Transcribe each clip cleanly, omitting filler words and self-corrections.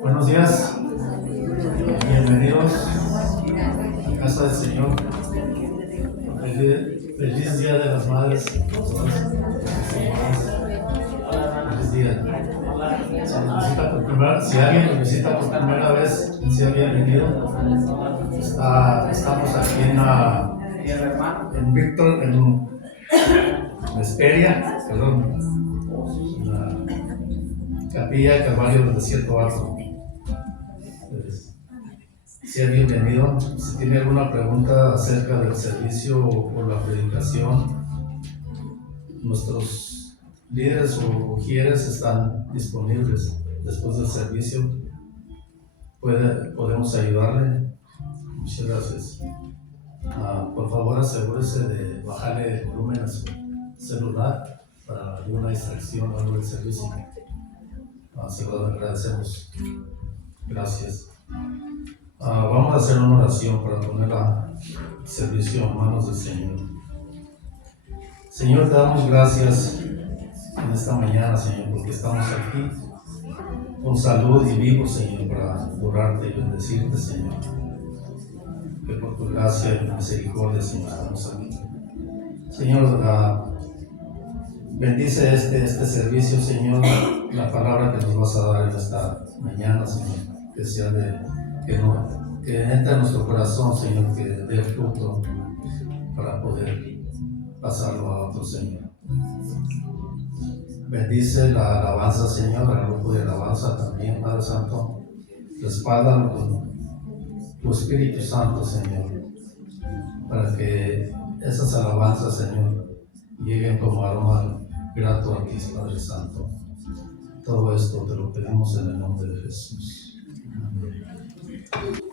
Buenos días, bienvenidos a casa del Señor. Feliz Día de las Madres a todas. Feliz día. Si alguien nos visita por primera vez, sea bienvenido. Estamos aquí en Víctor, en Hesperia, perdón, en la Capilla del Calvario del Desierto Alto. Sea bienvenido. Si tiene alguna pregunta acerca del servicio o la predicación, nuestros líderes o ujieres están disponibles después del servicio. Podemos ayudarle. Muchas gracias. Por favor, asegúrese de bajarle el volumen a su celular para alguna distracción o algo del servicio. Se lo agradecemos. Gracias. Vamos a hacer una oración para poner el servicio en manos del Señor. Señor, te damos gracias en esta mañana, Señor, porque estamos aquí con salud y vivos, Señor, para adorarte y bendecirte, Señor. Que por tu gracia y misericordia, Señor, estamos aquí. Señor, bendice este servicio, Señor, la palabra que nos vas a dar en esta mañana, Señor, que sea que entre en nuestro corazón, Señor, que dé fruto para poder pasarlo a otro, Señor. Bendice la alabanza, Señor, al grupo de alabanza también, Padre Santo. Respáldalo con tu Espíritu Santo, Señor, para que esas alabanzas, Señor, lleguen como aroma grato a ti, Padre Santo. Todo esto te lo pedimos en el nombre de Jesús. Amén.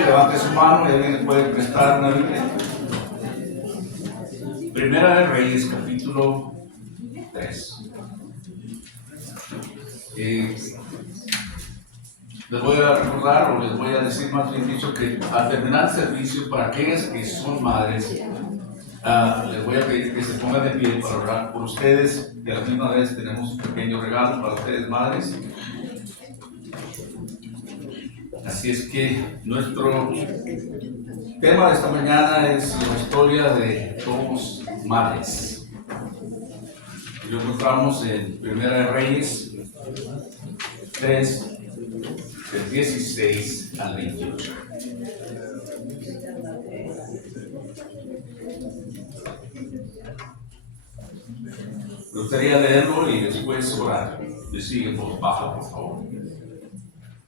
Biblia, levante su mano y alguien le puede prestar una Biblia. Primera de Reyes, capítulo 3. Les voy a recordar, o les voy a decir más bien dicho, que al terminar el servicio, para aquellas que son madres, les voy a pedir que se pongan de pie para orar por ustedes. Y a la misma vez tenemos un pequeño regalo para ustedes, madres. Así es que nuestro tema de esta mañana es la historia de dos madres. Y lo encontramos en Primera de Reyes 3, del 16 al 28. Me gustaría leerlo y después orar. Le sigue en voz baja, por favor.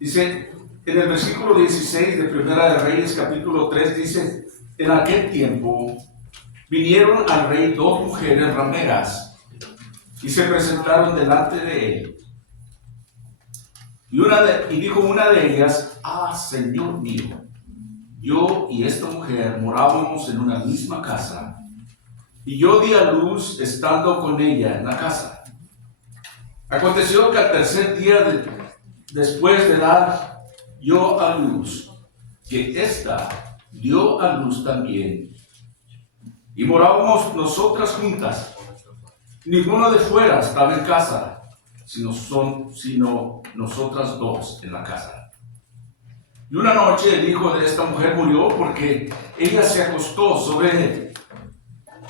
Dice, en el versículo 16 de Primera de Reyes, capítulo 3, dice, en aquel tiempo vinieron al rey dos mujeres rameras y se presentaron delante de él. Y dijo una de ellas, Señor mío, yo y esta mujer morábamos en una misma casa, y yo di a luz estando con ella en la casa. Aconteció que al tercer día después de dar yo a luz, que ésta dio a luz también, y morábamos nosotras juntas. Ninguno de fuera estaba en casa, sino nosotras dos en la casa. Y una noche el hijo de esta mujer murió porque ella se acostó sobre él.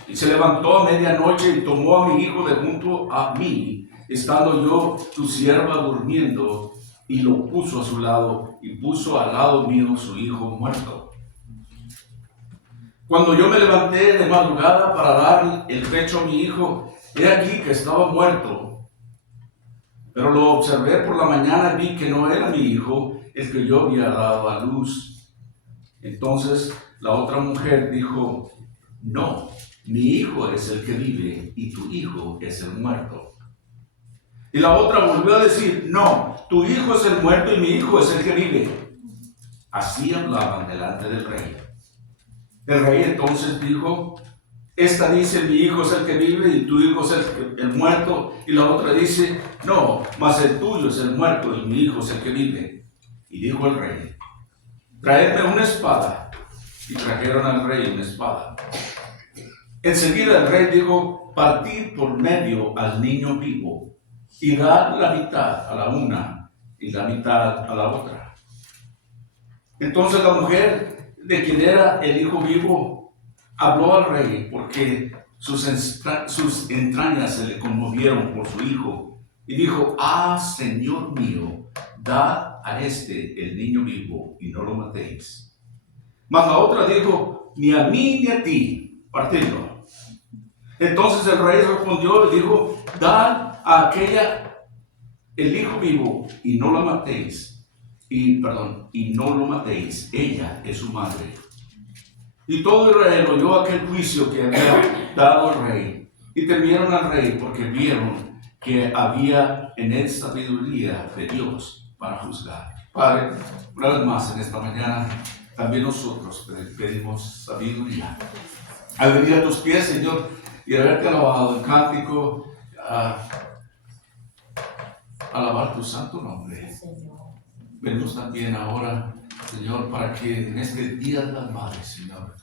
Y se levantó a medianoche y tomó a mi hijo de junto a mí, estando yo tu sierva durmiendo, y lo puso a su lado, y puso al lado mío su hijo muerto. Cuando yo me levanté de madrugada para dar el pecho a mi hijo, he aquí que estaba muerto. Pero lo observé por la mañana y vi que no era mi hijo el que yo había dado a luz. Entonces la otra mujer dijo, no, mi hijo es el que vive y tu hijo es el muerto. Y la otra volvió a decir, no, tu hijo es el muerto y mi hijo es el que vive. Así hablaban delante del rey. El rey entonces dijo, esta dice, mi hijo es el que vive y tu hijo es el muerto. Y la otra dice, no, mas el tuyo es el muerto y mi hijo es el que vive. Y dijo el rey, traedme una espada. Y trajeron al rey una espada. Enseguida el rey dijo, partid por medio al niño vivo y dad la mitad a la una y la mitad a la otra. Entonces la mujer de quien era el hijo vivo habló al rey porque sus entrañas se le conmovieron por su hijo y dijo, Señor mío, dad a este el niño vivo y no lo matéis. Mas la otra dijo, ni a mí ni a ti, partidlo. Entonces el rey respondió y dijo, dad a aquella el hijo vivo y no lo matéis. Y no lo matéis, ella es su madre. Y todo Israel oyó aquel juicio que había dado el rey, y temieron al rey porque vieron que había en él sabiduría de Dios para juzgar. Padre, una vez más en esta mañana, también nosotros pedimos sabiduría. Al venir a tus pies, Señor, y haberte alabado en cántico, alabar tu santo nombre. Venimos también ahora, Señor, para que en este Día de las Madres, Señor,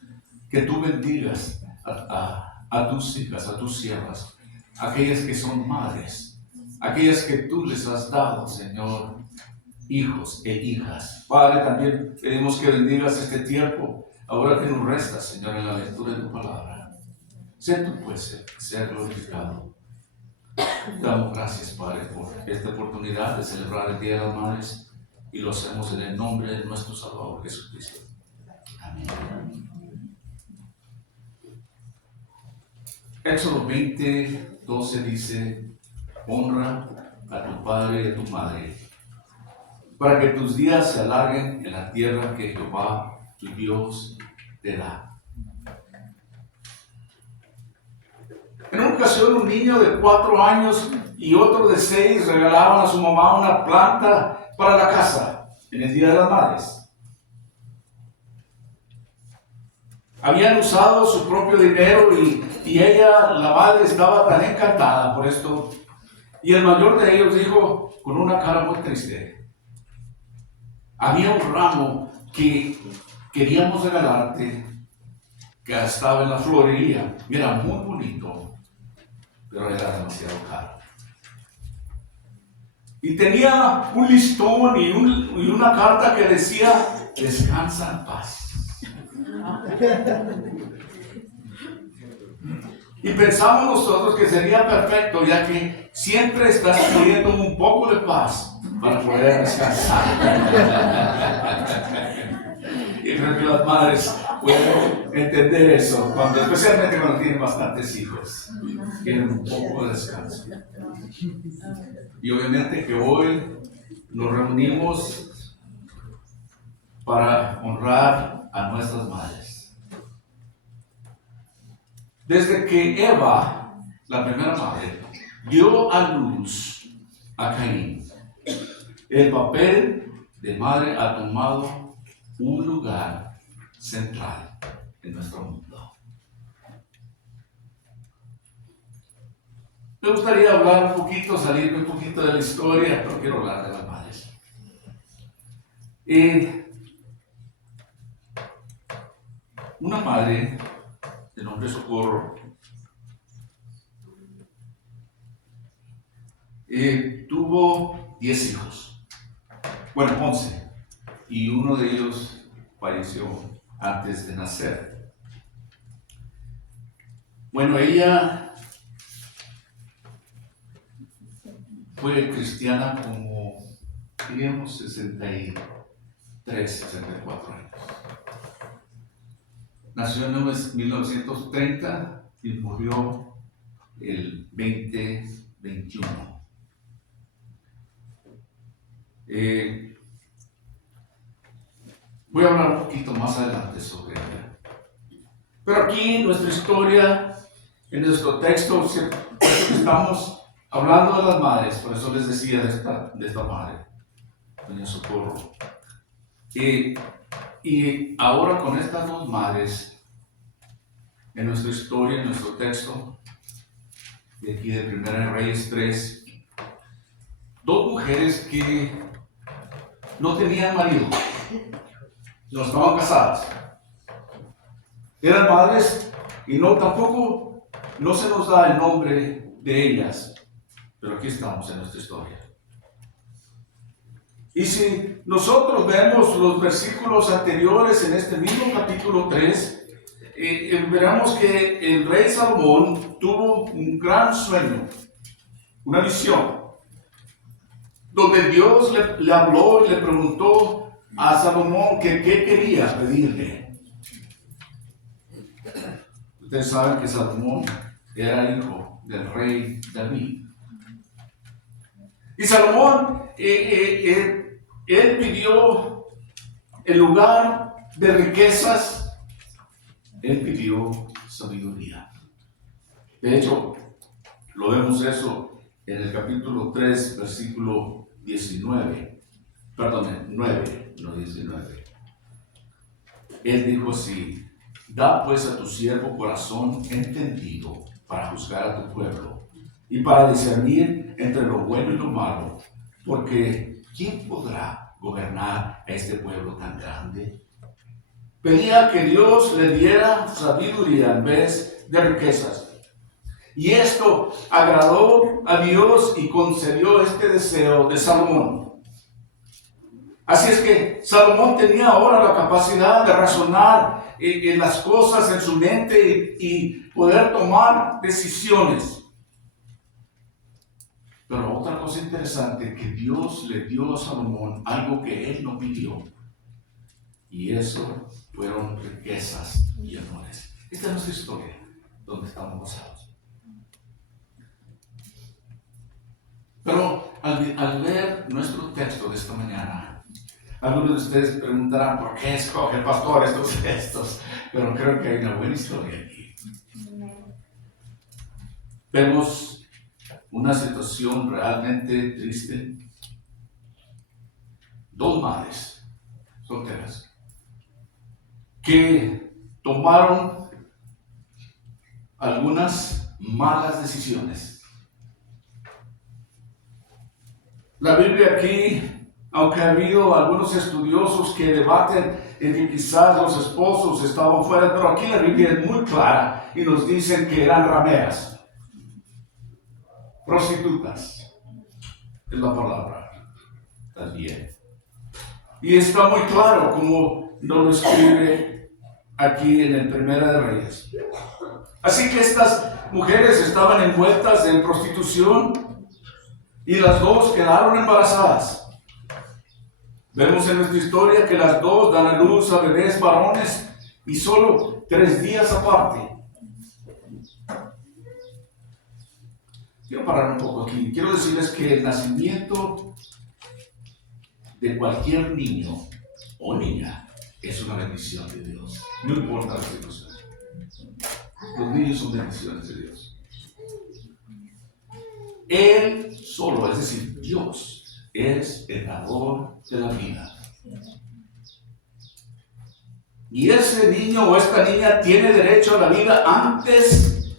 que tú bendigas a tus hijas, a tus siervas, aquellas que son madres, aquellas que tú les has dado, Señor, hijos e hijas. Padre, también pedimos que bendigas este tiempo, ahora que nos resta, Señor, en la lectura de tu palabra. Sé tú, pues, sea glorificado. Damos gracias, Padre, por esta oportunidad de celebrar el Día de las Madres. Y lo hacemos en el nombre de nuestro Salvador Jesucristo. Amén. Éxodo 20:12 dice, honra a tu padre y a tu madre, para que tus días se alarguen en la tierra que Jehová, tu Dios, te da. En una ocasión un niño de 4 años y otro de 6 regalaban a su mamá una planta para la casa en el Día de las Madres. Habían usado su propio dinero y ella, la madre, estaba tan encantada por esto. Y el mayor de ellos dijo con una cara muy triste: había un ramo que queríamos regalarte, que estaba en la florería, y era muy bonito, pero era demasiado caro. Y tenía un listón y una carta que decía: descansa en paz. Y pensamos nosotros que sería perfecto, ya que siempre estás pidiendo un poco de paz para poder descansar. Y creo que las madres pueden entender eso, especialmente cuando tienen bastantes hijos. Quieren un poco de descanso. Y obviamente que hoy nos reunimos para honrar a nuestras madres. Desde que Eva, la primera madre, dio a luz a Caín, el papel de madre ha tomado un lugar central en nuestro mundo. Me gustaría hablar un poquito, salirme un poquito de la historia, pero quiero hablar de las madres. Una madre de nombre Socorro tuvo 10 hijos, bueno, 11, y uno de ellos falleció antes de nacer. Bueno, ella fue cristiana como, diríamos, 63, 64 años. Nació en 1930 y murió el 2021. Voy a hablar un poquito más adelante sobre ella. Pero aquí en nuestra historia, en nuestro texto, estamos hablando de las madres, por eso les decía de esta madre, doña Socorro. Y ahora con estas dos madres, en nuestra historia, en nuestro texto, de aquí de Primera Reyes 3, dos mujeres que no tenían marido, no estaban casadas, eran madres y tampoco se nos da el nombre de ellas, pero aquí estamos en nuestra historia. Y si nosotros vemos los versículos anteriores en este mismo capítulo 3, veremos que el rey Salomón tuvo un gran sueño, una visión, donde Dios le habló y le preguntó a Salomón que qué quería pedirle. Ustedes saben que Salomón era hijo del rey David. Y Salomón, él pidió en lugar de riquezas, él pidió sabiduría. De hecho, lo vemos eso en el capítulo 3, versículo 19. Perdón, 9, no 19. Él dijo así: da pues a tu siervo corazón entendido para juzgar a tu pueblo y para discernir entre lo bueno y lo malo, porque ¿quién podrá gobernar a este pueblo tan grande? Pedía que Dios le diera sabiduría en vez de riquezas. Y esto agradó a Dios y concedió este deseo de Salomón. Así es que Salomón tenía ahora la capacidad de razonar en las cosas en su mente y poder tomar decisiones. Pero otra cosa interesante, que Dios le dio a Salomón algo que él no pidió. Y eso fueron riquezas y honores. Esta es nuestra historia, donde estamos basados. Pero al ver nuestro texto de esta mañana, algunos de ustedes preguntarán por qué escoge el pastor estos textos, pero creo que hay una buena historia aquí. Vemos una situación realmente triste. Dos madres solteras que tomaron algunas malas decisiones. La Biblia aquí, aunque ha habido algunos estudiosos que debaten en que quizás los esposos estaban fuera, pero aquí la Biblia es muy clara y nos dicen que eran rameras, prostitutas, es la palabra también. Y está muy claro como nos lo escribe aquí en el Primera de Reyes. Así que estas mujeres estaban envueltas en prostitución y las dos quedaron embarazadas. Vemos en nuestra historia que las dos dan a luz a bebés varones y solo 3 días aparte. Quiero parar un poco aquí. Quiero decirles que el nacimiento de cualquier niño o niña es una bendición de Dios. No importa la situación. Los niños son bendiciones de Dios. Él solo, es decir, Dios, es el dador de la vida. Y ese niño o esta niña tiene derecho a la vida antes,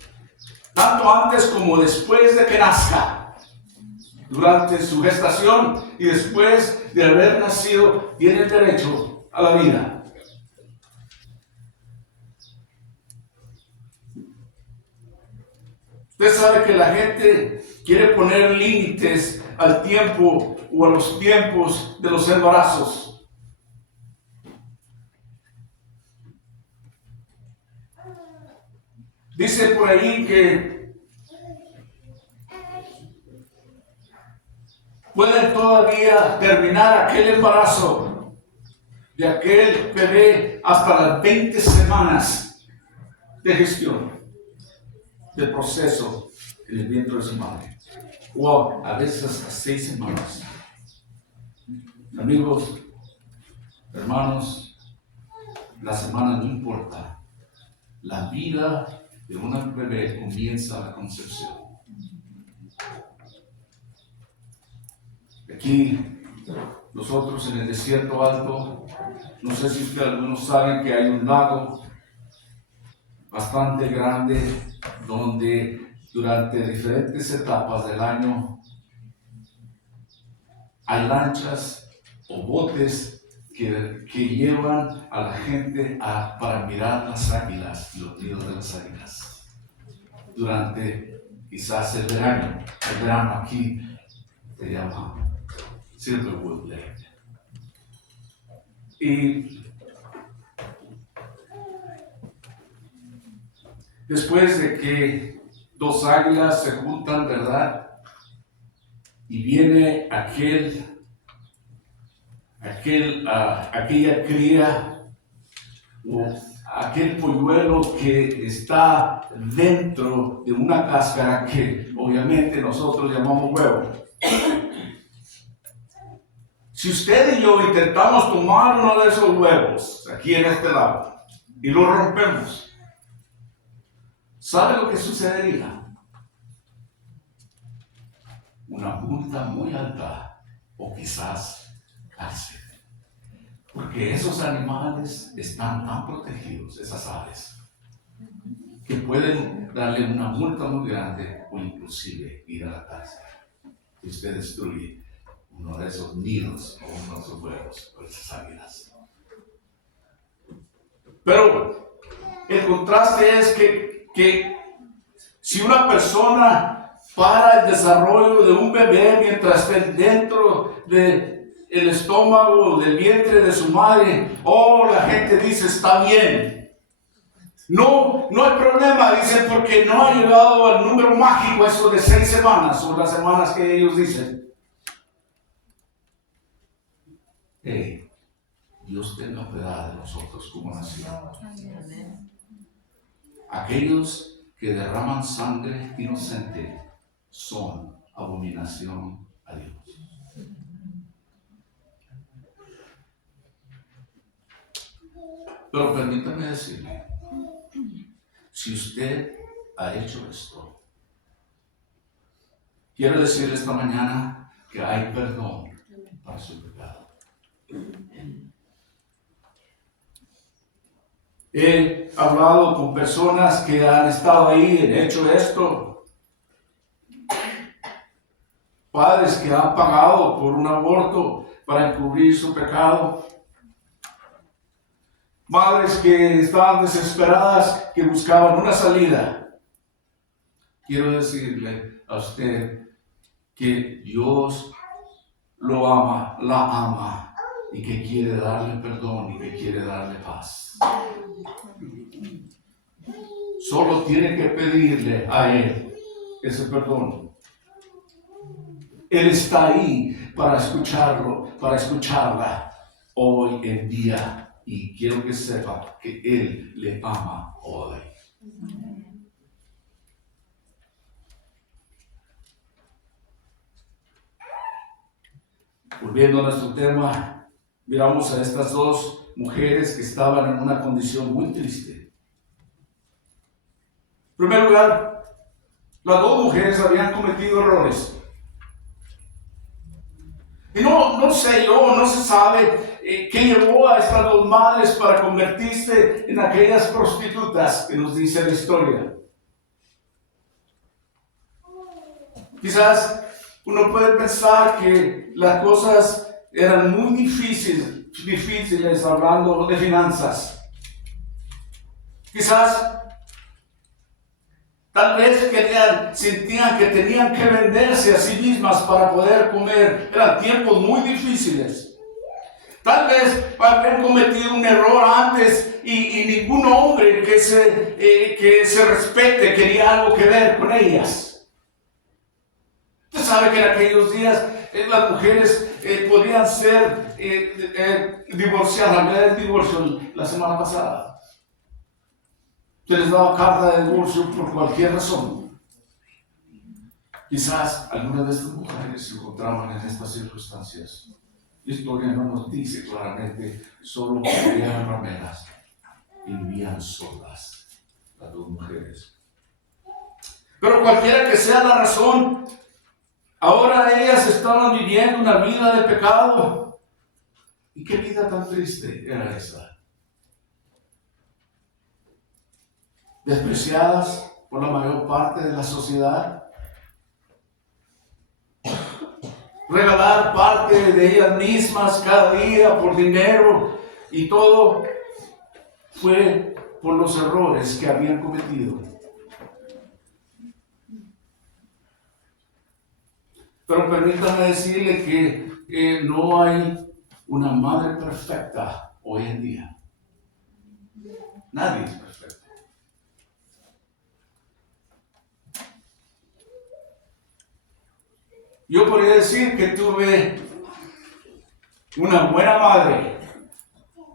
tanto antes como después de que nazca. Durante su gestación y después de haber nacido, tiene derecho a la vida. Usted sabe que la gente quiere poner límites al tiempo o a los tiempos de los embarazos. Dice por ahí que pueden todavía terminar aquel embarazo de aquel bebé hasta las 20 semanas de gestión, del proceso en el vientre de su madre, o a veces hasta 6 semanas. Amigos, hermanos, la semana no importa. La vida de una bebé comienza a la concepción. Aquí, nosotros en el desierto alto, no sé si ustedes algunos saben que hay un lago bastante grande donde durante diferentes etapas del año hay lanchas o botes que llevan a la gente para mirar las águilas y los nidos de las águilas durante quizás el verano. El verano aquí se llama Silverwood Lake. Y después de que 2 águilas se juntan, ¿verdad? Y viene aquella cría o aquel polluelo que está dentro de una cáscara que obviamente nosotros llamamos huevo. Si usted y yo intentamos tomar uno de esos huevos aquí en este lado y lo rompemos, ¿sabe lo que sucedería? Una multa muy alta o quizás cárcel. Porque esos animales están tan protegidos, esas aves, que pueden darle una multa muy grande o inclusive ir a la cárcel. Y usted destruye uno de esos nidos o uno de esos huevos por esas águilas. Pero el contraste es que si una persona para el desarrollo de un bebé mientras esté dentro del estómago, del vientre de su madre, la gente dice está bien. No hay problema, dicen, porque no ha llegado al número mágico eso de 6 semanas o las semanas que ellos dicen. Dios tenga piedad de nosotros como nación. Aquellos que derraman sangre inocente son abominación a Dios. Pero permítame decirle, si usted ha hecho esto, quiero decirle esta mañana que hay perdón para su pecado. He hablado con personas que han estado ahí, han hecho esto. Padres que han pagado por un aborto para encubrir su pecado. Madres que estaban desesperadas, que buscaban una salida. Quiero decirle a usted que Dios lo ama, la ama, y que quiere darle perdón y que quiere darle paz. Solo tiene que pedirle a Él ese perdón. Él está ahí para escucharlo, para escucharla hoy en día. Y quiero que sepa que Él le ama hoy. Volviendo a nuestro tema, miramos a estas dos mujeres que estaban en una condición muy triste. En primer lugar, las dos mujeres habían cometido errores. Y no sé yo, no se sabe qué llevó a estas dos madres para convertirse en aquellas prostitutas que nos dice la historia. Quizás uno puede pensar que las cosas eran muy difíciles hablando de finanzas. Quizás tal vez sentían que tenían que venderse a sí mismas para poder comer. Eran tiempos muy difíciles. Tal vez habían cometido un error antes y ningún hombre que se respete quería algo que ver con ellas. Usted sabe que en aquellos días las mujeres podían ser divorciadas. Hablé del divorcio la semana pasada. Se les daba carta de divorcio por cualquier razón. Quizás algunas de estas mujeres se encontraban en estas circunstancias. La historia no nos dice claramente, solo que eran rameras y vivían solas las dos mujeres. Pero cualquiera que sea la razón, ahora ellas estaban viviendo una vida de pecado. ¿Y qué vida tan triste era esa? Despreciadas por la mayor parte de la sociedad. Regalar parte de ellas mismas cada día por dinero, y todo fue por los errores que habían cometido. Pero permítame decirle que no hay una madre perfecta hoy en día. Nadie es perfecto. Yo podría decir que tuve una buena madre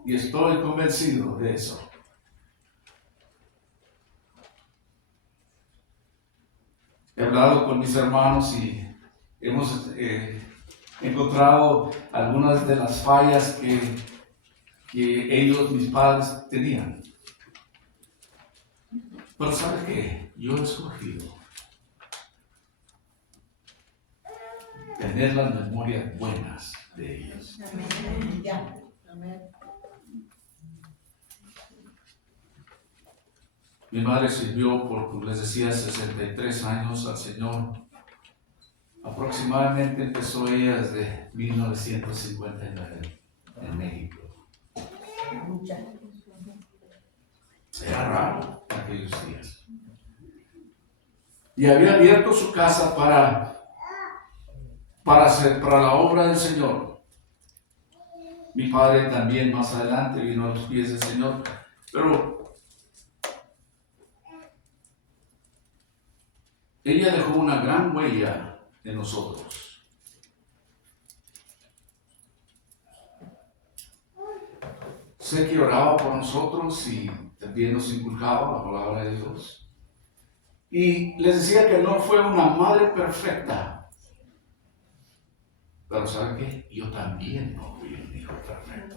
y estoy convencido de eso. He hablado con mis hermanos y hemos encontrado algunas de las fallas que ellos, mis padres, tenían. Pero ¿sabe qué? Yo he escogido tener las memorias buenas de ellos. Amén. Amén. Mi madre sirvió por, como les decía, 63 años al Señor. Aproximadamente empezó ella desde 1959 en México. Era raro en aquellos días. Y había abierto su casa para la obra del Señor. Mi padre también más adelante vino a los pies del Señor. Pero ella dejó una gran huella en nosotros. Sé que oraba por nosotros y también nos inculcaba la palabra de Dios. Y les decía que no fue una madre perfecta. Pero ¿saben qué? Yo también no fui un hijo perfecto.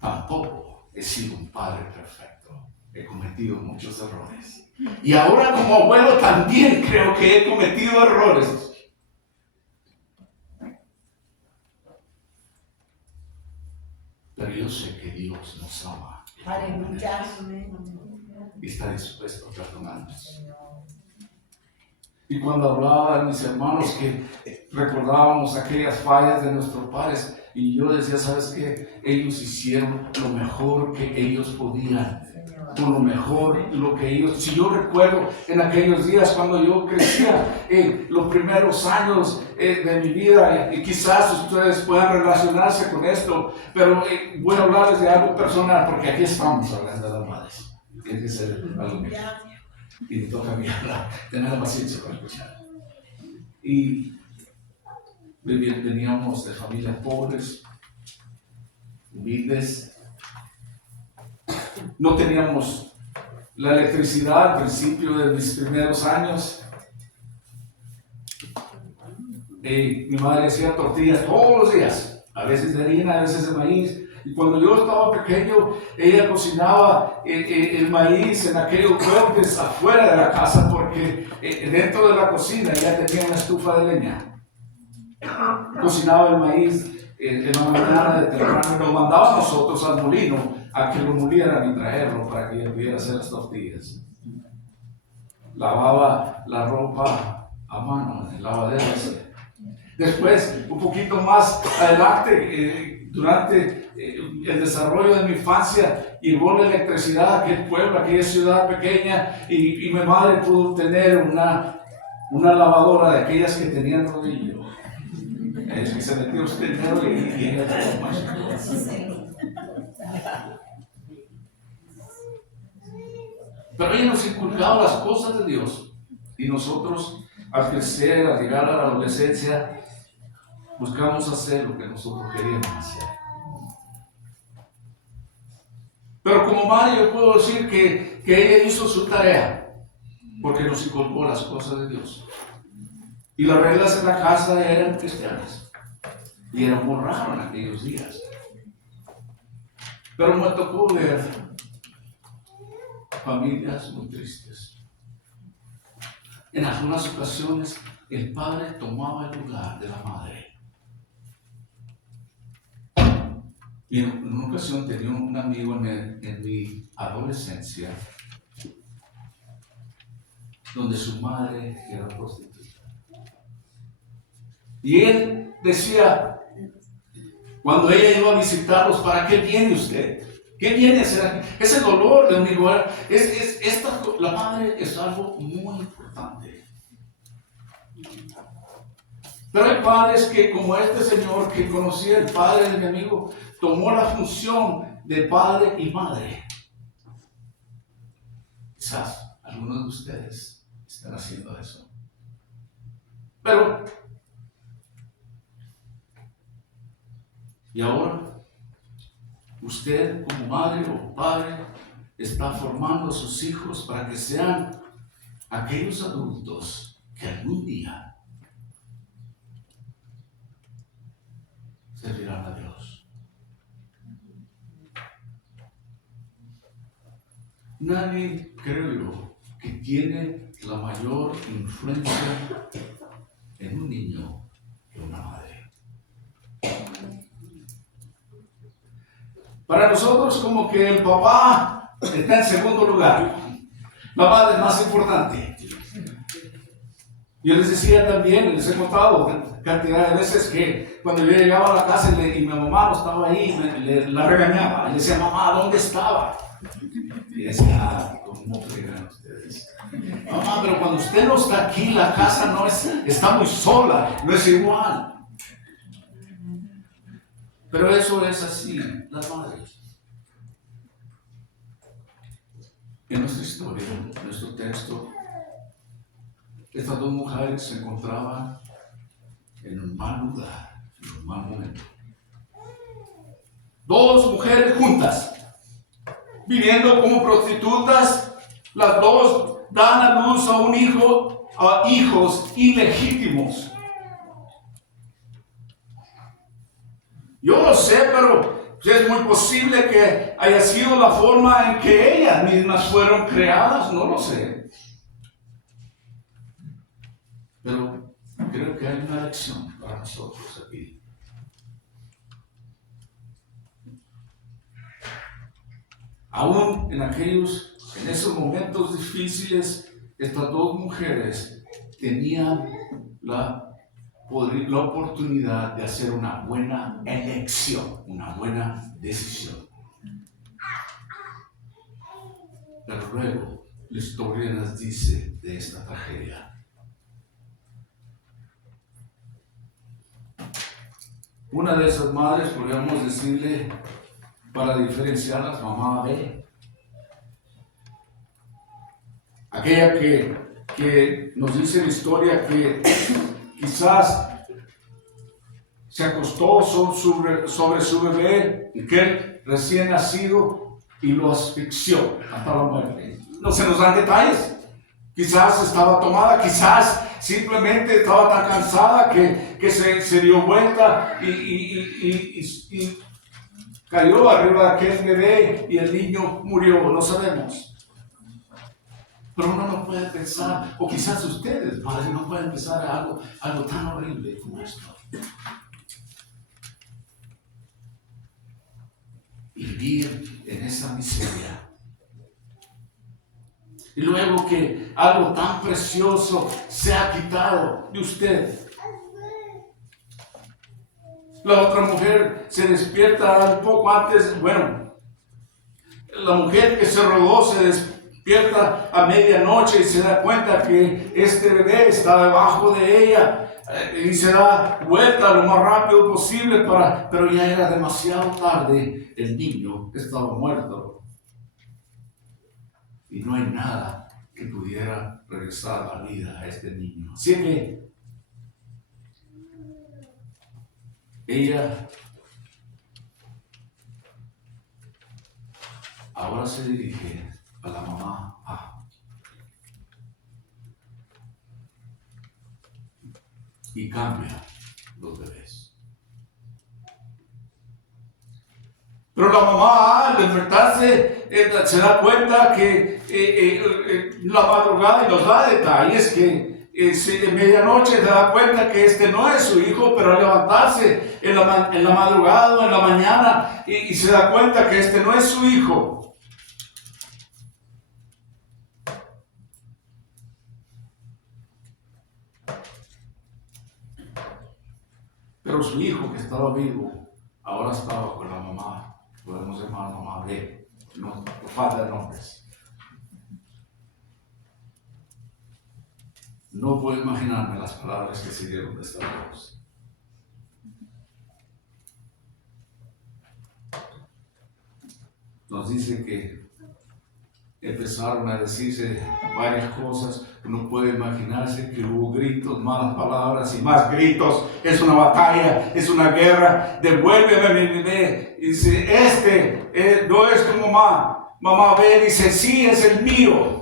Tampoco he sido un padre perfecto. He cometido muchos errores. Y ahora como abuelo también creo que he cometido errores. Pero yo sé que Dios nos ama Aleluya. y está dispuesto a perdonarnos. Y cuando hablaba de mis hermanos que recordábamos aquellas fallas de nuestros padres, y yo decía, ¿sabes qué? Ellos hicieron lo mejor que ellos podían, con lo mejor, lo que ellos... Si yo recuerdo en aquellos días cuando yo crecía, los primeros años de mi vida, y quizás ustedes puedan relacionarse con esto, pero voy a hablarles de algo personal, porque aquí estamos hablando de las madres. Tiene que ser algo que... Y me toca a mí hablar, tener la paciencia para escuchar. Y veníamos de familias pobres, humildes. No teníamos la electricidad al principio de mis primeros años. Mi madre hacía tortillas todos los días, a veces de harina, a veces de maíz. Y cuando yo estaba pequeño, ella cocinaba el maíz en aquellos huertos afuera de la casa, porque dentro de la cocina ella tenía una estufa de leña. Cocinaba el maíz en la mañana de temprano y nos mandaba a nosotros al molino a que lo molieran y traerlo para que ella pudiera hacer las tortillas. Lavaba la ropa a mano en el lavadero. Después, un poquito más adelante, durante el desarrollo de mi infancia, llegó la electricidad a aquel pueblo, a aquella ciudad pequeña, y mi madre pudo tener una lavadora de aquellas que tenían rodillo. Es que se metió usted dinero y ella todo más. Pero ella nos inculcaba las cosas de Dios, y nosotros, al crecer, al llegar a la adolescencia, buscamos hacer lo que nosotros queríamos hacer. Pero como madre yo puedo decir que ella hizo su tarea, porque nos inculcó las cosas de Dios. Y las reglas en la casa eran cristianas, y era muy raro en aquellos días. Pero me tocó ver familias muy tristes. En algunas ocasiones el padre tomaba el lugar de la madre. Y en una ocasión tenía un amigo en mi adolescencia, donde su madre era prostituta. Y él decía, cuando ella iba a visitarlos, ¿para qué viene usted? ¿Qué viene a hacer aquí? Es el dolor de mi lugar. La madre es algo muy importante. Pero hay padres que, como este señor que conocía, el padre de mi amigo, tomó la función de padre y madre. Quizás algunos de ustedes están haciendo eso. Pero, y ahora, usted como madre o padre está formando a sus hijos para que sean aquellos adultos que algún día servirán a Dios. Nadie, creo yo, que tiene la mayor influencia en un niño que una madre. Para nosotros, como que el papá está en segundo lugar, la madre es más importante. Yo les decía también, les he contado cantidad de veces que cuando yo llegaba a la casa y mi mamá no estaba ahí, la regañaba. Y le decía, mamá, ¿dónde estaba? Y decía, ¿cómo fregan ustedes? Mamá, pero cuando usted no está aquí, la casa está muy sola, no es igual. Pero eso es así, las madres. En nuestra historia, en nuestro texto, estas dos mujeres se encontraban en un mal lugar, en un mal momento. Dos mujeres juntas, viviendo como prostitutas, las dos dan a luz a un hijo, a hijos ilegítimos. Yo no sé, pero es muy posible que haya sido la forma en que ellas mismas fueron creadas, no lo sé. Pero creo que hay una lección para nosotros aquí. Aún en esos momentos difíciles, estas dos mujeres tenían la oportunidad de hacer una buena elección, una buena decisión. Pero luego la historia nos dice de esta tragedia. Una de esas madres, podríamos decirle, para diferenciarlas, mamá B. Aquella que nos dice la historia que quizás se acostó sobre su bebé, que recién nacido, y lo asfixió hasta la muerte. No se nos dan detalles. Quizás estaba tomada, quizás simplemente estaba tan cansada que se dio vuelta y cayó arriba de aquel bebé y el niño murió. No sabemos. Pero uno no puede pensar, o quizás ustedes, padres, no pueden pensar algo tan horrible como esto. Y vivir en esa miseria. Y luego que algo tan precioso se ha quitado de usted. La otra mujer se despierta un poco antes, la mujer que se rodó se despierta a medianoche y se da cuenta que este bebé está debajo de ella y se da vuelta lo más rápido posible pero ya era demasiado tarde, el niño estaba muerto. Y no hay nada que pudiera regresar la vida a este niño. Así que ella ahora se dirige a la mamá A y cambia los bebés. Pero la mamá al despertarse se da cuenta que la madrugada, y nos da detalles que en medianoche se da cuenta que este no es su hijo, pero al levantarse en la madrugada o en la mañana y se da cuenta que este no es su hijo. Pero su hijo que estaba vivo ahora estaba con la mamá. Podemos llamar mamá B, no falta de nombres. No puedo imaginarme las palabras que siguieron de esta voz. Nos dice que empezaron a decirse varias cosas. Uno puede imaginarse que hubo gritos, malas palabras y más gritos. Es una batalla, es una guerra. Devuélveme a mi bebé. Y dice, no es tu mamá. Mamá B dice, sí, es el mío.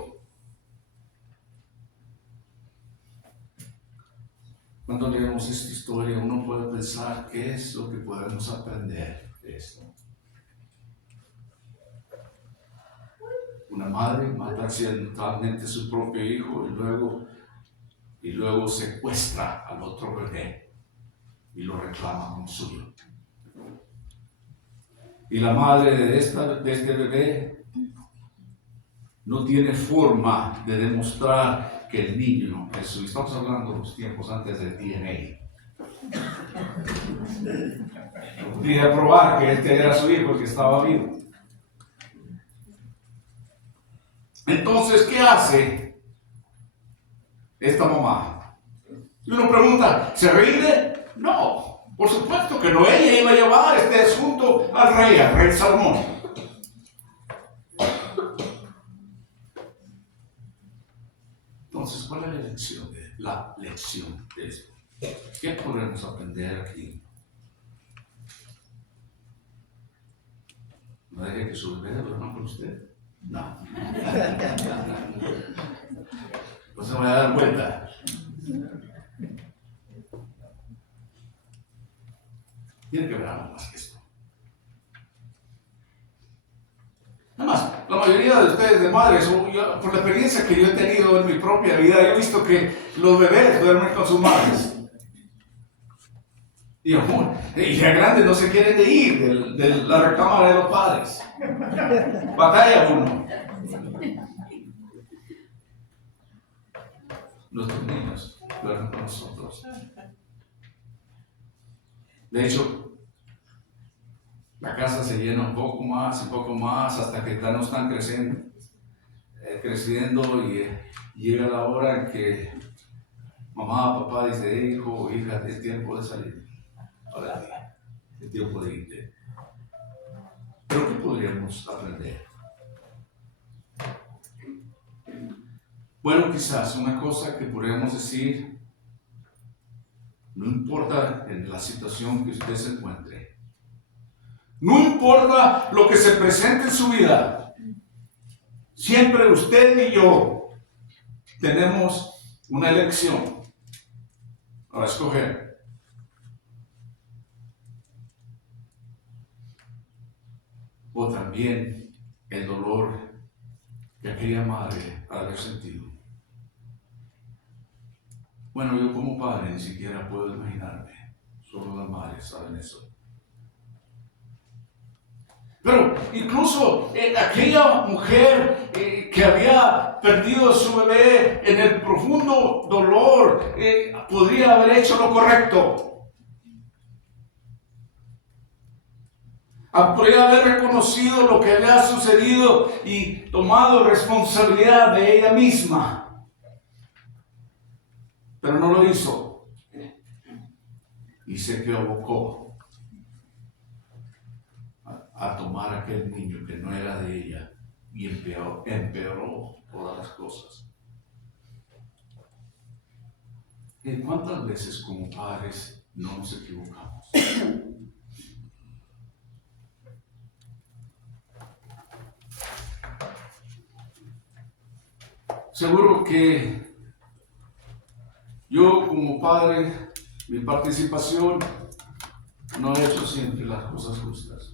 Cuando leemos esta historia, uno puede pensar qué es lo que podemos aprender de esto. Una madre mata accidentalmente a su propio hijo y luego secuestra al otro bebé y lo reclama como suyo. Y la madre de este bebé no tiene forma de demostrar que el niño es suyo. Estamos hablando de los tiempos antes del DNA. No podía probar que este era su hijo, el que estaba vivo. Entonces, ¿qué hace esta mamá? Y uno pregunta, ¿se rinde? No, por supuesto que no. Ella iba a llevar este asunto al rey Salomón. Entonces, ¿cuál es la lección de esto? ¿Qué podemos aprender aquí? ¿No deje que su bebé duerma con usted? No. No se va a dar cuenta. Tiene que ver algo más que esto. Además, la mayoría de ustedes de madres, por la experiencia que yo he tenido en mi propia vida, he visto que los bebés duermen con sus madres. Y ya grandes no se quieren de ir de la recámara de los padres. Batalla uno. Nuestros niños duermen con nosotros. De hecho, la casa se llena un poco más hasta que ya no están creciendo y llega la hora en que mamá, papá dice: hijo, hija, es tiempo de salir. Ahora, es tiempo de irte. Pero ¿qué podríamos aprender? Bueno, quizás una cosa que podríamos decir: no importa en la situación que usted se encuentre, no importa lo que se presente en su vida, siempre usted y yo tenemos una elección a escoger. O también el dolor que aquella madre ha de haber sentido. Bueno, yo como padre ni siquiera puedo imaginarme. Solo las madres saben eso. Pero incluso aquella mujer que había perdido a su bebé en el profundo dolor, podría haber hecho lo correcto. Podría haber reconocido lo que había sucedido y tomado responsabilidad de ella misma. Pero no lo hizo. Y se abocó a tomar aquel niño que no era de ella y empeoró todas las cosas. ¿Y cuántas veces como padres no nos equivocamos? Seguro que yo como padre, mi participación, no he hecho siempre las cosas justas.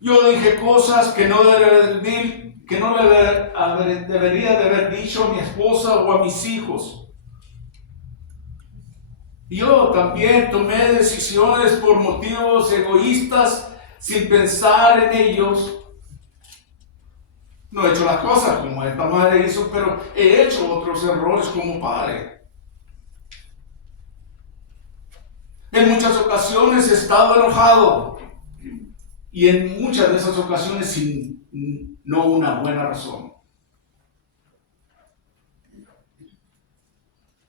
Yo dije cosas que no debería de haber dicho a mi esposa o a mis hijos. Yo también tomé decisiones por motivos egoístas sin pensar en ellos. No he hecho las cosas como esta madre hizo, pero he hecho otros errores como padre. En muchas ocasiones he estado enojado y en muchas de esas ocasiones sin no una buena razón.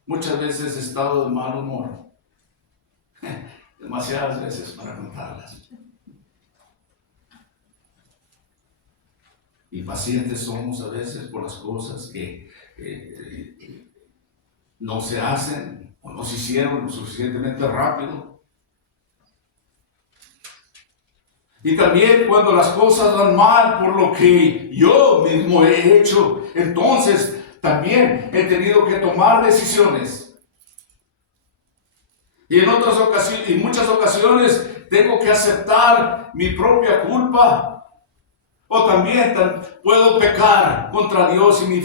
Muchas veces he estado de mal humor, demasiadas veces para contarlas. Impacientes somos a veces por las cosas que no se hacen o no se hicieron lo suficientemente rápido. Y también cuando las cosas van mal por lo que yo mismo he hecho, entonces también he tenido que tomar decisiones. Y en muchas ocasiones tengo que aceptar mi propia culpa. O también puedo pecar contra Dios y mi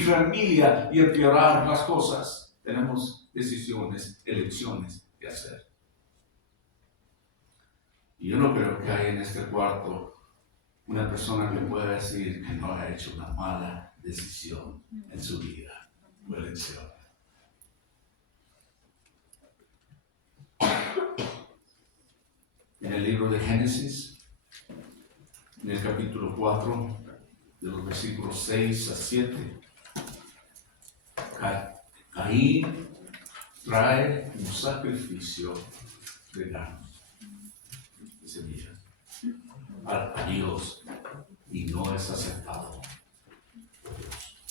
familia y empeorar las cosas. Tenemos decisiones, elecciones que hacer. Y yo no creo que haya en este cuarto una persona que pueda decir que no ha hecho una mala decisión en su vida o elección. En el libro de Génesis, en el capítulo 4, de los versículos 6 a 7, Caín trae un sacrificio de granos, de semillas, a Dios, y no es aceptado por Dios.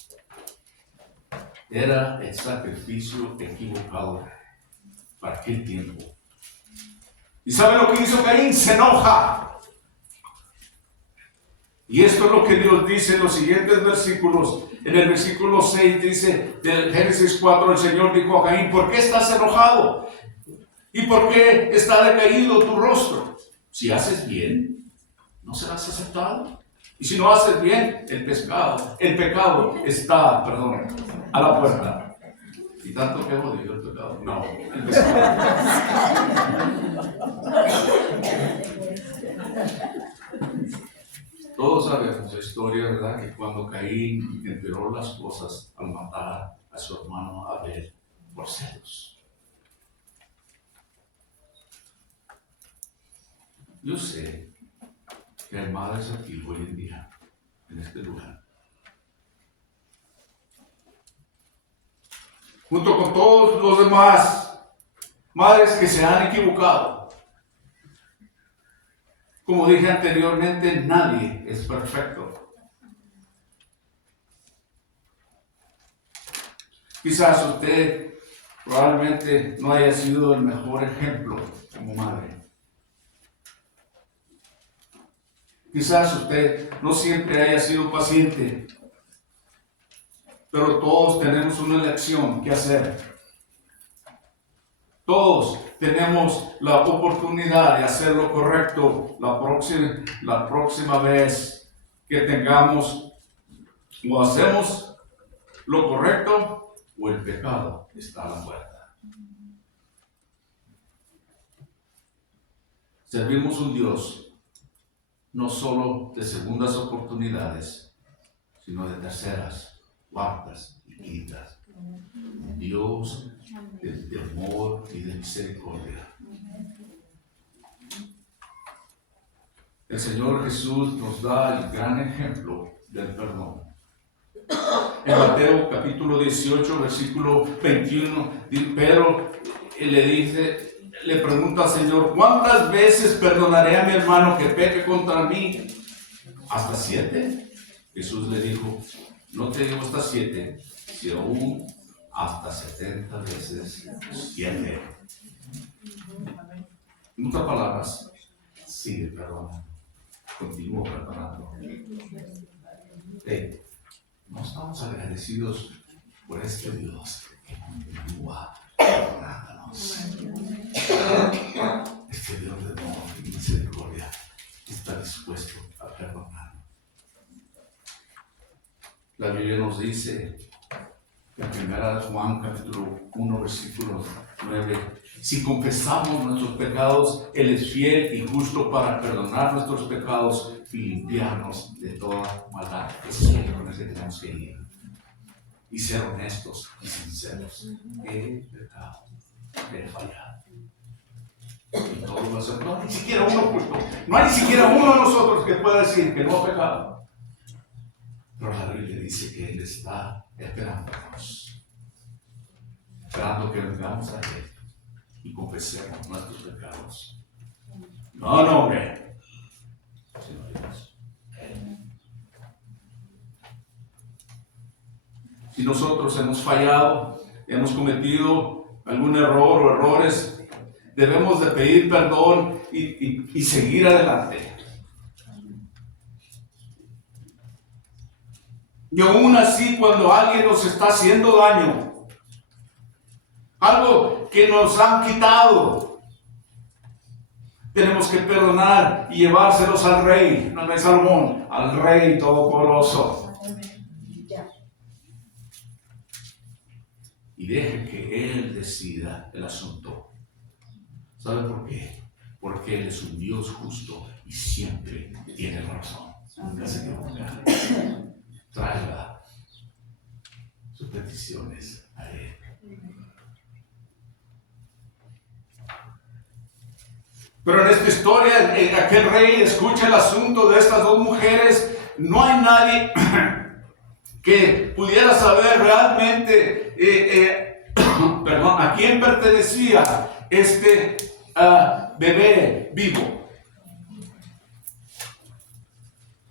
Era el sacrificio equivocado para aquel tiempo. ¿Y sabe lo que hizo Caín? Se enoja. Y esto es lo que Dios dice en los siguientes versículos. En el versículo 6 dice, del Génesis 4, el Señor dijo a Caín: ¿por qué estás enojado? ¿Y por qué está decaído tu rostro? Si haces bien, ¿no serás aceptado? Y si no haces bien, el pecado está, a la puerta. Y tanto que odio el pecado. No, el pecado. Todos sabemos la historia, ¿verdad? Que cuando Caín empeoró las cosas al matar a su hermano Abel por celos. Yo sé que hay madres aquí hoy en día, en este lugar, junto con todos los demás, madres que se han equivocado. Como dije anteriormente, nadie es perfecto. Quizás usted probablemente no haya sido el mejor ejemplo como madre. Quizás usted no siempre haya sido paciente, pero todos tenemos una elección que hacer. Todos tenemos la oportunidad de hacer lo correcto la próxima vez que tengamos o hacemos lo correcto o el pecado está a la puerta. Servimos un Dios no solo de segundas oportunidades, sino de terceras, cuartas y quintas. Dios de amor y de misericordia. El Señor Jesús nos da el gran ejemplo del perdón. En Mateo capítulo 18, versículo 21, Pedro le pregunta al Señor, ¿cuántas veces perdonaré a mi hermano que peque contra mí? ¿Hasta 7? Jesús le dijo, no te digo hasta 7, sino aún hasta 70 veces 7. En otras palabras, sigue perdonando. Continúa perdonando. No estamos agradecidos por este Dios que continúa perdonándonos. Este Dios de amor y misericordia está dispuesto a perdonar. La Biblia nos dice en 1 Juan capítulo 1 versículo 9, si confesamos nuestros pecados, Él es fiel y justo para perdonar nuestros pecados y limpiarnos de toda maldad. Eso es lo que tenemos que ir. Y ser honestos y sinceros. He pecado, he fallado. Y todos lo hacemos. No hay ni siquiera uno justo. No hay ni siquiera uno de nosotros que pueda decir que no ha pecado. Pero la Biblia dice que Él está esperándonos. Esperando que vengamos a Él y confesemos nuestros pecados. No, hombre. Sino Dios. Si nosotros hemos fallado, hemos cometido algún error o errores, debemos de pedir perdón y seguir adelante. Y aún así, cuando alguien nos está haciendo daño, algo que nos han quitado, tenemos que perdonar y llevárselos al Rey, no es Salomón, al Rey Todopoderoso. Y deje que Él decida el asunto. ¿Sabe por qué? Porque Él es un Dios justo y siempre tiene razón. Nunca se equivoca. Traiga sus peticiones a Él. Pero en esta historia, aquel rey escucha el asunto de estas dos mujeres. No hay nadie que pudiera saber realmente a quién pertenecía este bebé vivo.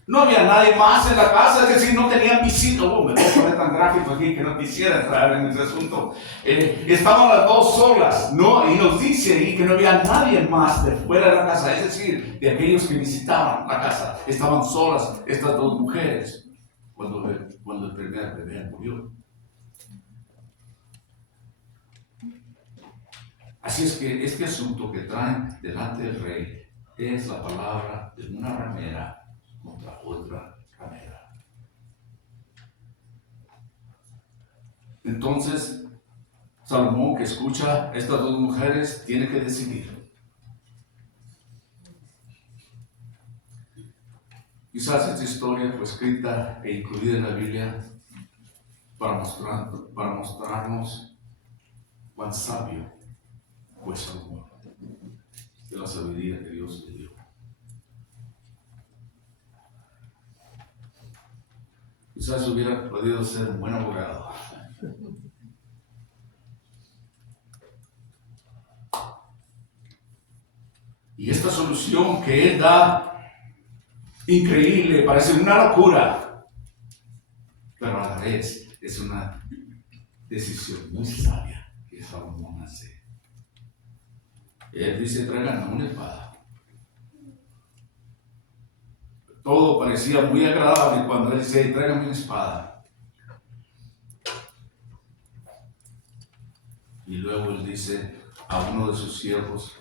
No había nadie más en la casa, es decir, no tenían visitas. Me voy a poner tan gráfico aquí que no quisiera entrar en ese asunto. Estaban las dos solas, ¿no? Y nos dice ahí que no había nadie más de fuera de la casa, es decir, de aquellos que visitaban la casa. Estaban solas estas dos mujeres cuando el primer bebé murió. Así es que este asunto que traen delante del rey es la palabra de una ramera contra otra ramera. Entonces, Salomón, que escucha a estas dos mujeres, tiene que decidir. Quizás esta historia fue escrita e incluida en la Biblia para mostrarnos cuán sabio fue Salomón, de la sabiduría que Dios le dio. Quizás hubiera podido ser un buen abogado. Y esta solución que él da, increíble, parece una locura, pero a la vez es una decisión muy sabia que Salomón hace. Él dice: traigan una espada. Todo parecía muy agradable cuando él dice: tráigame una espada. Y luego él dice a uno de sus siervos: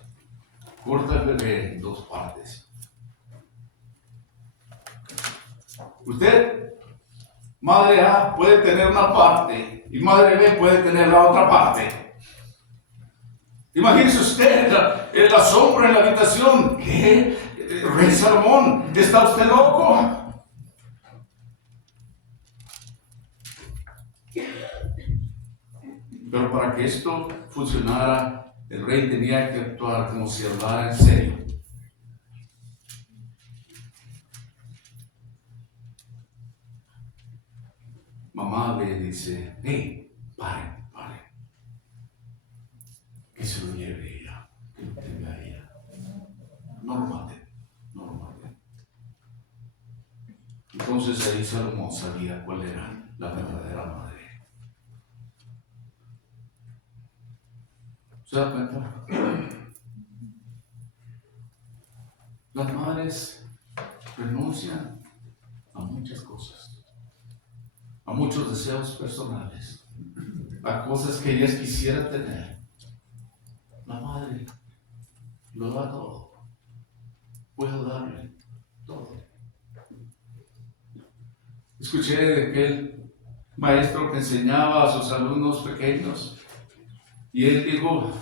corta el bebé en dos partes. Usted, madre A, puede tener una parte y madre B puede tener la otra parte. Imagínese usted el asombro en la habitación. ¿Qué? Rey Salomón, ¿está usted loco? Pero para que esto funcionara, el rey tenía que actuar como si hablara en serio. Mamá le dice: hey, pare. Que se lo lleve ella, que lo tenga ella. No lo mate. Entonces ahí Salomón sabía cuál era la verdadera madre. ¿Se da cuenta? Las madres renuncian a muchas cosas, a muchos deseos personales, a cosas que ellas quisieran tener. La madre lo da todo. Puedo darle todo. Escuché de aquel maestro que enseñaba a sus alumnos pequeños, y él dijo: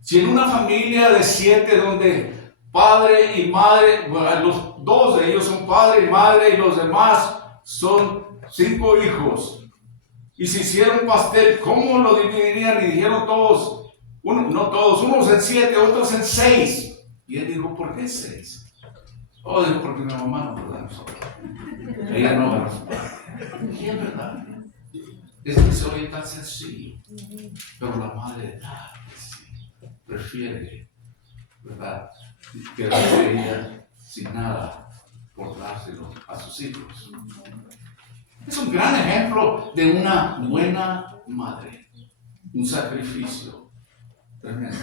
si en una familia de 7 donde padre y madre, bueno, los 2 de ellos son padre y madre y los demás son 5 hijos, y se hicieron pastel, ¿cómo lo dividirían? Y dijeron todos, unos en 7, otros en 6. Y él dijo: ¿por qué 6? Oh, dijo: porque mi mamá no lo da a nosotros. Ella no va a nosotros. Y es verdad. Es que se oye tan sencillo, pero la madre prefiere, ¿verdad?, quedarse ella sin nada por dárselo a sus hijos. Es un gran ejemplo de una buena madre, un sacrificio tremendo.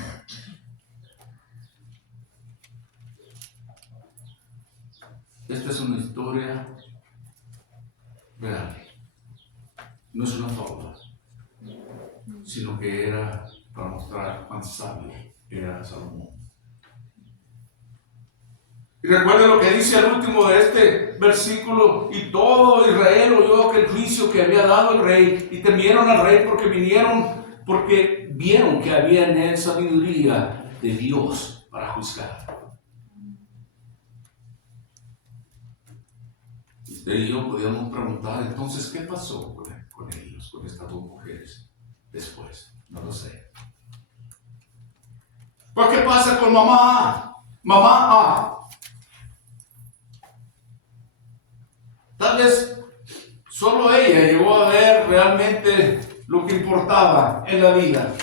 Esta es una historia real. No es una fábula, sino que era para mostrar cuán sabio era Salomón. Y recuerden lo que dice al último de este versículo: y todo Israel oyó aquel juicio que había dado el rey, y temieron al rey porque vieron que había en él sabiduría de Dios para juzgar. Usted y yo podíamos preguntar: entonces, ¿qué pasó con ellos, con estas 2 mujeres después? No lo sé. ¿Pues qué pasa con mamá A? Tal vez solo ella llegó a ver realmente lo que importaba en la vida.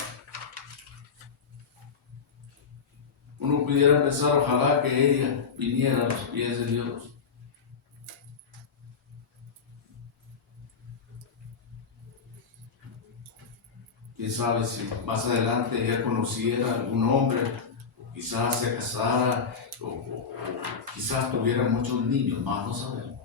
Uno pudiera pensar: ojalá que ella viniera a los pies de Dios. Quién sabe si más adelante ella conociera a algún hombre, o quizás se casara, o quizás tuviera muchos niños más, no sabemos.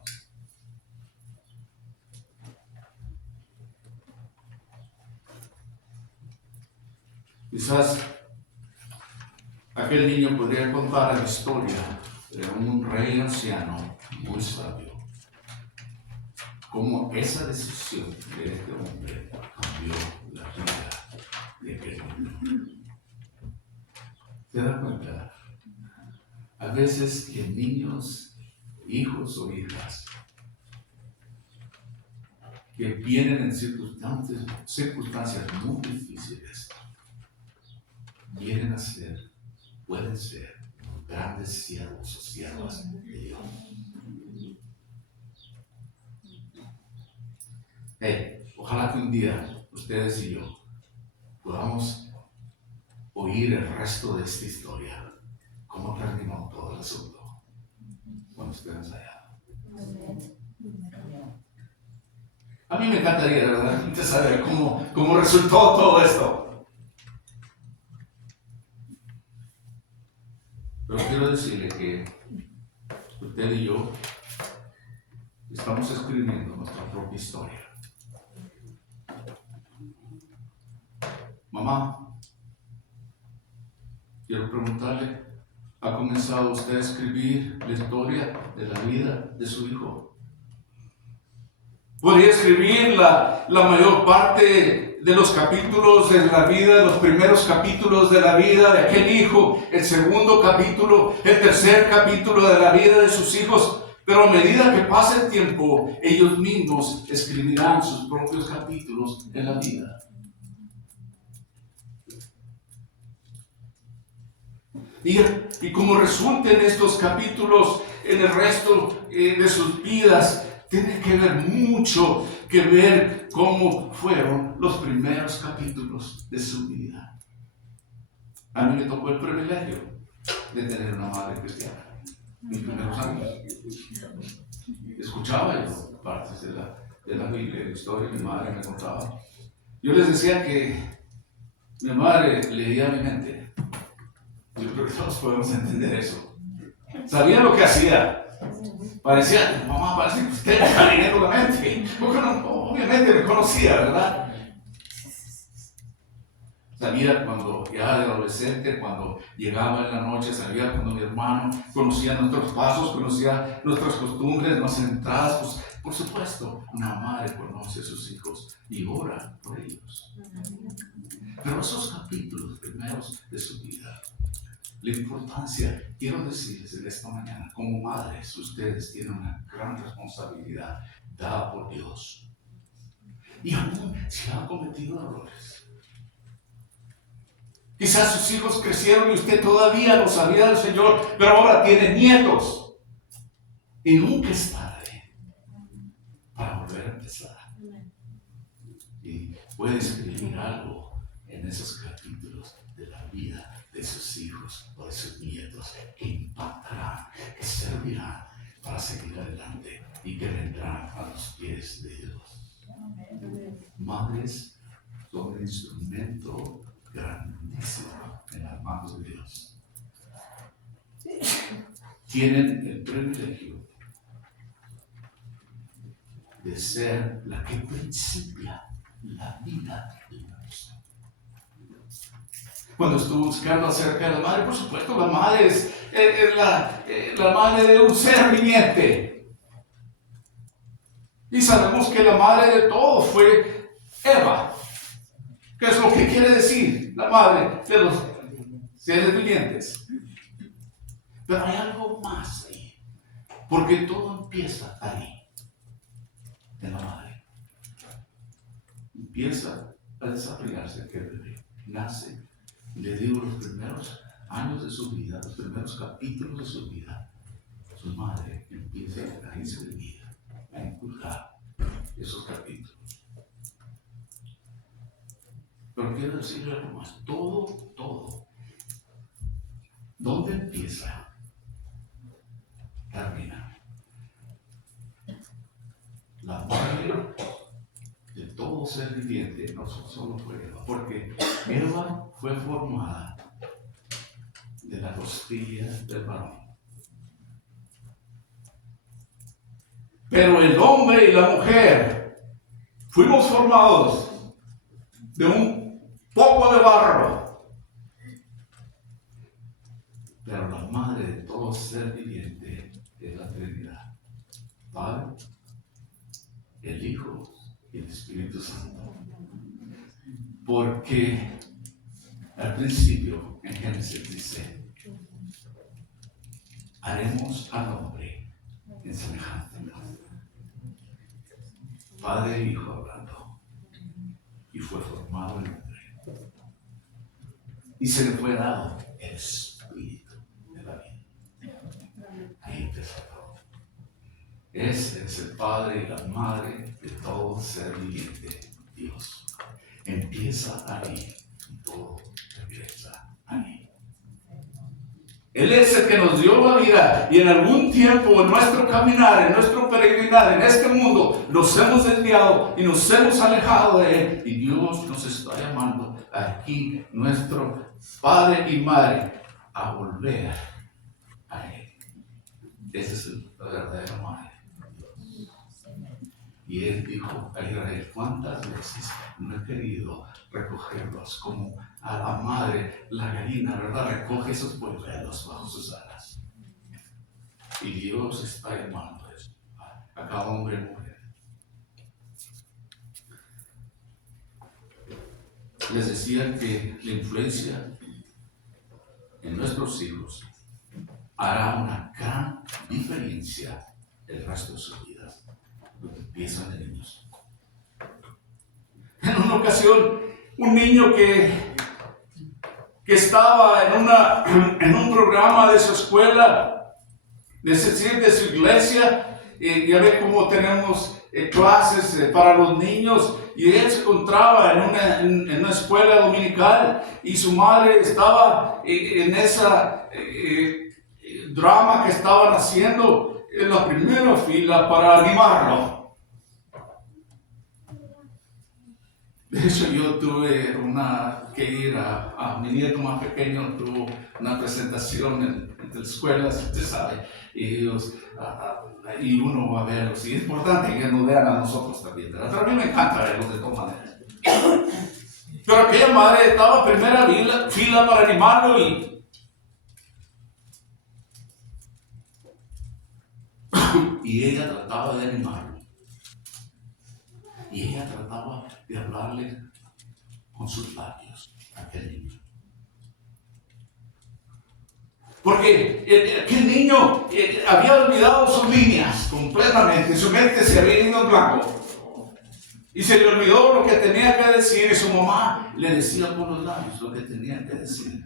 Quizás aquel niño podría contar la historia de un rey anciano muy sabio. cómo esa decisión de este hombre cambió la vida de aquel hombre. ¿Se da cuenta? A veces que niños, hijos o hijas que vienen en circunstancias muy difíciles, vienen a ser, pueden ser grandes siervos o siervas de Dios. Ojalá que un día ustedes y yo podamos oír el resto de esta historia, cómo terminó todo el asunto cuando estemos allá. A mí me encantaría, de verdad, saber cómo resultó todo esto. Pero quiero decirle que usted y yo estamos escribiendo nuestra propia historia. Mamá, quiero preguntarle, ¿ha comenzado usted a escribir la historia de la vida de su hijo? Podría escribir la mayor parte de los capítulos de la vida, los primeros capítulos de la vida de aquel hijo, el segundo capítulo, el tercer capítulo de la vida de sus hijos, pero a medida que pase el tiempo, ellos mismos escribirán sus propios capítulos en la vida. Y como resulten estos capítulos en el resto de sus vidas, tiene que ver mucho que ver cómo fueron los primeros capítulos de su vida. A mí me tocó el privilegio de tener una madre cristiana. Mis primeros años. Escuchaba yo partes de la Biblia, la historia que mi madre me contaba. Yo les decía que mi madre leía mi mente. Yo creo que todos podemos entender eso. Sabía lo que hacía. Parecía, mamá, parece que usted me está leyendo la mente. Porque no, obviamente me conocía, ¿verdad? Sabía cuando ya de adolescente, cuando llegaba en la noche, sabía cuando mi hermano conocía nuestros pasos, conocía nuestras costumbres, nuestras entradas. Pues, por supuesto, una madre conoce a sus hijos y ora por ellos. Pero esos capítulos primeros de su vida, la importancia, quiero decirles en esta mañana, como madres, ustedes tienen una gran responsabilidad dada por Dios. Y aún si han cometido errores. Quizás sus hijos crecieron y usted todavía no sabía del Señor, pero ahora tiene nietos. Y nunca es tarde para volver a empezar. Y puede escribir algo en esos capítulos de la vida de sus hijos o de sus nietos que impactarán, que servirán para seguir adelante y que vendrán a los pies de Dios. Madres son un instrumento grandísimo en las manos de Dios. Tienen el privilegio de ser la que principia la vida de una persona. Cuando estuve buscando acerca de la madre, por supuesto, la madre es la madre de un ser viviente. Y sabemos que la madre de todo fue Eva. ¿Qué es lo que quiere decir? La madre de los seres vivientes. Pero hay algo más ahí. Porque todo empieza ahí. En la madre. Empieza a desarrollarse aquel bebé. Nace. Y le digo, los primeros años de su vida, los primeros capítulos de su vida, su madre empieza a inscribir, a inculcar esos capítulos. Pero quiero decirle algo más. Todo. ¿Dónde empieza? Termina. La madre de todo ser viviente no solo fue Eva, porque Eva fue formada de la costilla del varón. Pero el hombre y la mujer fuimos formados de un poco de barro. Pero la madre de todo ser viviente es la Trinidad. Padre, el Hijo y el Espíritu Santo. Porque al principio en Génesis dice, haremos al hombre en semejanza. Padre e Hijo hablando. Y fue formado el hombre. Y se le fue dado el Espíritu de la vida. Ahí empezó todo. Ese es el Padre y la Madre de todo ser viviente, Dios. Empieza ahí y todo empieza ahí. Él es el que nos dio la vida y en algún tiempo en nuestro caminar, en nuestro peregrinar en este mundo, nos hemos desviado y nos hemos alejado de Él. Y Dios nos está llamando aquí, nuestro Padre y Madre, a volver a Él. Esa es la verdadera madre. Y Él dijo a Israel, ¿cuántas veces no he querido recogerlos como a la madre, la gallina, ¿verdad? Recoge esos polluelos bajo sus alas. Y Dios está llamando eso a cada hombre y mujer. Les decía que la influencia en nuestros hijos hará una gran diferencia el resto de sus vidas. Lo que empiezan de niños. En una ocasión, un niño que estaba en un programa de su escuela, de su iglesia, ya ve cómo tenemos clases para los niños, y él se encontraba en una escuela dominical, y su madre estaba en esa drama que estaban haciendo en la primera fila para animarlo. De hecho, yo tuve que ir a mi nieto más pequeño, tuvo una presentación en la escuela, usted sabe, y ellos, y uno va a verlos, y es importante que nos vean a nosotros también, ¿verdad? Pero a mí me encanta verlos de todas maneras. Pero aquella madre estaba en primera fila para animarlo y ella trataba de animarlo. Y ella trataba de hablarle con sus labios a aquel niño. Porque aquel niño había olvidado sus líneas completamente. Su mente se había ido en blanco. Y se le olvidó lo que tenía que decir. Y su mamá le decía con los labios lo que tenía que decir.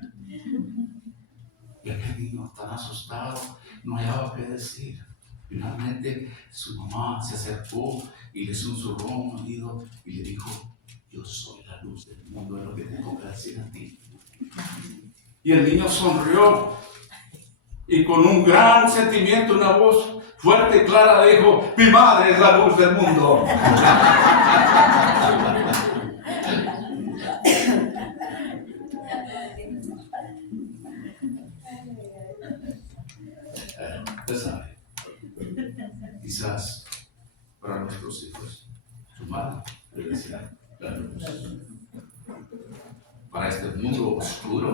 Y aquel niño tan asustado no hallaba qué decir. Finalmente su mamá se acercó y le susurró un oído y le dijo, yo soy la luz del mundo, es lo que tengo que decir a ti. Y el niño sonrió y con un gran sentimiento, una voz fuerte y clara dijo, mi madre es la luz del mundo. Usted sabe. Quizás para nuestros hijos, su madre debe ser la luz. Para este mundo oscuro,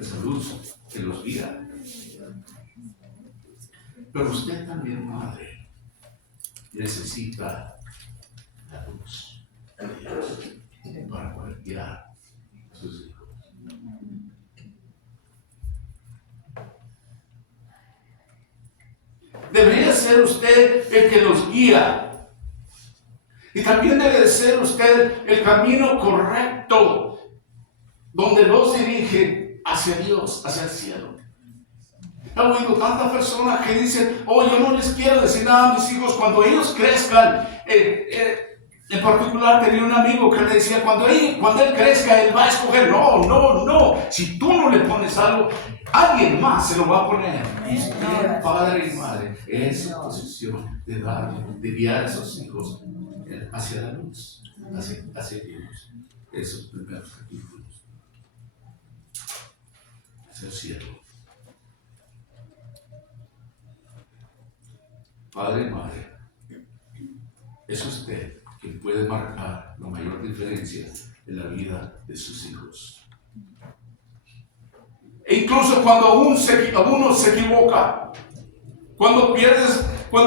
esa luz que los guía. Pero usted también, madre, necesita la luz de Dios para poder guiar a sus hijos. Debería ser usted el que los guía. Y también debe de ser usted el camino correcto donde los dirige hacia Dios, hacia el cielo. He oído tantas personas que dicen, yo no les quiero decir nada a mis hijos cuando ellos crezcan. En particular tenía un amigo que le decía, cuando él crezca, él va a escoger. No. Si tú no le pones algo, alguien más se lo va a poner. Y usted, padre y madre, es su posición de guiar a esos hijos hacia la luz, hacia Dios. Esos primeros capítulos. Hacia el cielo. Padre y madre, es usted quien puede marcar la mayor diferencia en la vida de sus hijos. E incluso cuando uno se equivoca, cuando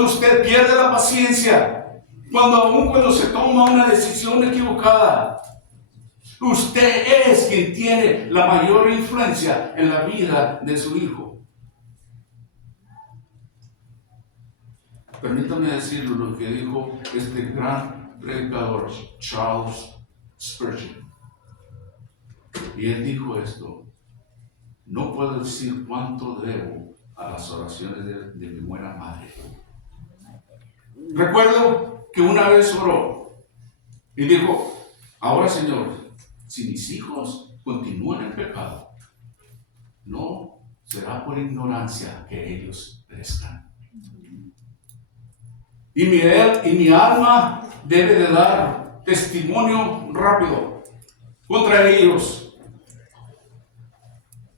usted pierde la paciencia, Aún cuando se toma una decisión equivocada, usted es quien tiene la mayor influencia en la vida de su hijo. Permítame decirle lo que dijo este gran predicador, Charles Spurgeon. Y él dijo esto: no puedo decir cuánto debo a las oraciones de mi buena madre. Recuerdo que una vez oró y dijo: ahora, Señor, si mis hijos continúan en pecado, no será por ignorancia que ellos perezcan. Y mi alma debe de dar testimonio rápido contra ellos.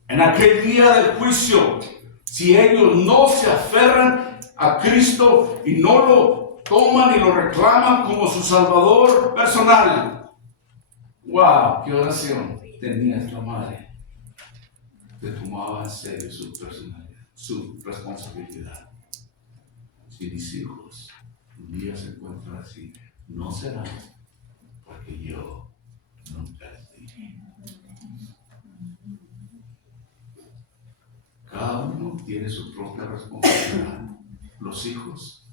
En aquel día del juicio, si ellos no se aferran a Cristo y no lo toman y lo reclaman como su Salvador personal. ¡Wow! ¡Qué oración tenía esta madre! Que tomaba en serio su personalidad, su responsabilidad. Si mis hijos un día se encuentran así, no será porque yo nunca les dije. Cada uno tiene su propia responsabilidad. Los hijos,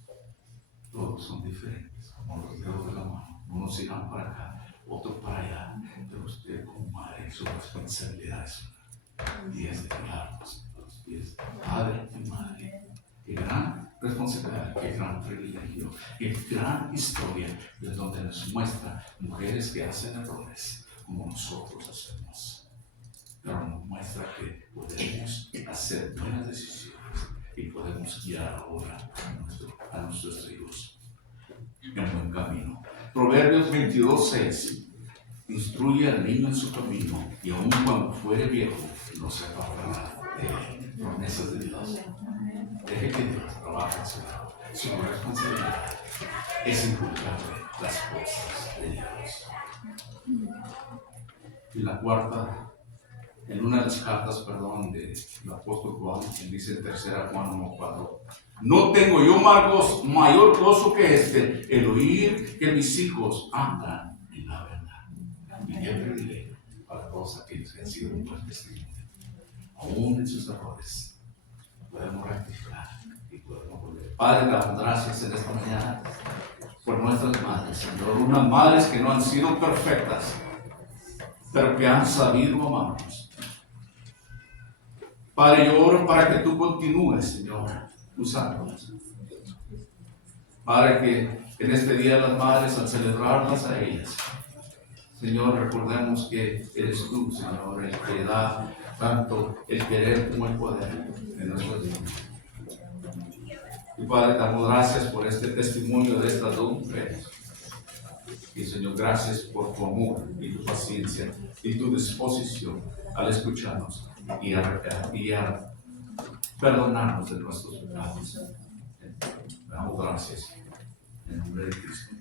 todos son diferentes, como los dedos de la mano. Unos irán para acá, otros para allá. Pero usted como madre, su responsabilidad es una. Y es de cuidarlos a los pies de padre y madre. Qué gran responsabilidad, qué gran privilegio, qué gran historia de donde nos muestra mujeres que hacen errores como nosotros hacemos. Pero nos muestra que podemos hacer buenas decisiones y podemos guiar ahora a nuestros hijos en buen camino. Proverbios 22:6. Instruye al niño en su camino y aun cuando fuere viejo no se apartará de él. Promesas de Dios. Deje que Dios trabaje en su lado. Su responsabilidad es inculcarle las cosas de Dios. Y la cuarta, en una de las cartas, del apóstol Juan, él dice en 3 Juan 1:4: no tengo yo mayor gozo que este, el oír que mis hijos andan en la verdad. Y qué privilegio para todos aquellos que han sido un buen testimonio. Aún en sus errores, podemos rectificar y podemos volver. Padre, damos gracias en esta mañana por nuestras madres, Señor. Unas madres que no han sido perfectas, pero que han sabido amarnos. Padre, yo oro para que tú continúes, Señor, usándolas. Padre, que en este día de las madres, al celebrarlas a ellas, Señor, recordemos que eres tú, Señor, el que da tanto el querer como el poder en nuestras vidas. Y Padre, damos gracias por este testimonio de estas dos mujeres. Y Señor, gracias por tu amor y tu paciencia y tu disposición al escucharnos y a perdonarnos de nuestros pecados. Damos gracias en el nombre de Cristo.